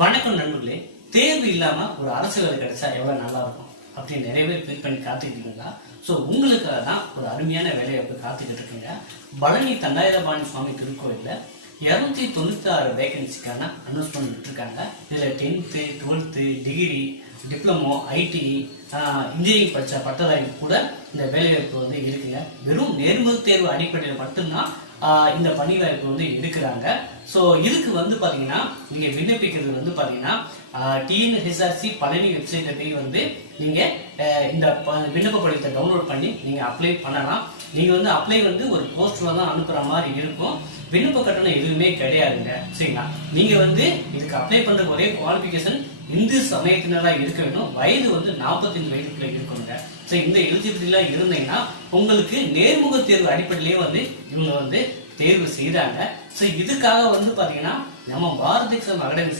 வணக்கம் நண்பர்களே. தேர்வு இல்லாம ஒரு அரசு வேலை கிடைச்சா எவ்வளவு நல்லா இருக்கும் அப்படின்னு நிறைய பேர் வெயிட் பண்ணி காத்துக்கிட்டீங்களா? ஸோ உங்களுக்காக தான் ஒரு அருமையான வேலைவாய்ப்பு காத்துக்கிட்டு இருக்குங்க. பழனி தண்டாயுதபாணி சுவாமி திருக்கோயில்ல 296 வேகன்சிக்கான அனௌன்ஸ்மெண்ட் விட்டுருக்காங்க. இதுல 10th 12th degree, diploma, ID, engineering படிச்ச பட்டதாரி கூட இந்த வேலைவாய்ப்பு இருக்குங்க. வெறும் நேர்முக தேர்வு அடிப்படையில் மட்டும்தான் இந்த பணி வாய்ப்பு எடுக்கிறாங்க. ஸோ இதுக்கு பாத்தீங்கன்னா நீங்க விண்ணப்பிக்கிறது பாத்தீங்கன்னா டிஎன்ஹெச்ஆர்சி பழனி வெப்சைட்ல போய் நீங்க இந்த விண்ணப்ப படிவத்தை டவுன்லோட் பண்ணி நீங்க அப்ளை பண்ணலாம். நீங்க அப்ளை ஒரு போஸ்ட்ல தான் அனுப்புற மாதிரி இருக்கும். விண்ணப்ப கட்டணம் எதுவுமே கிடையாதுங்க. சரிங்களா? நீங்க இதுக்கு அப்ளை பண்ற ஒரே குவாலிபிகேஷன் இந்து சமயத்தினரா இருக்க வேண்டும். வயது 45 வயதுக்குள்ள இருக்கணுங்க. ஸோ இந்த எலிஜிபிலிட்டிலாம் இருந்தீங்கன்னா உங்களுக்கு நேர்முக தேர்வு அடிப்படையிலேயே இவங்க தேர்வு செய்யறாங்க. ஸோ இதுக்காக பாத்தீங்கன்னா நம்ம பாரத் எக்ஸாம் அகாடமி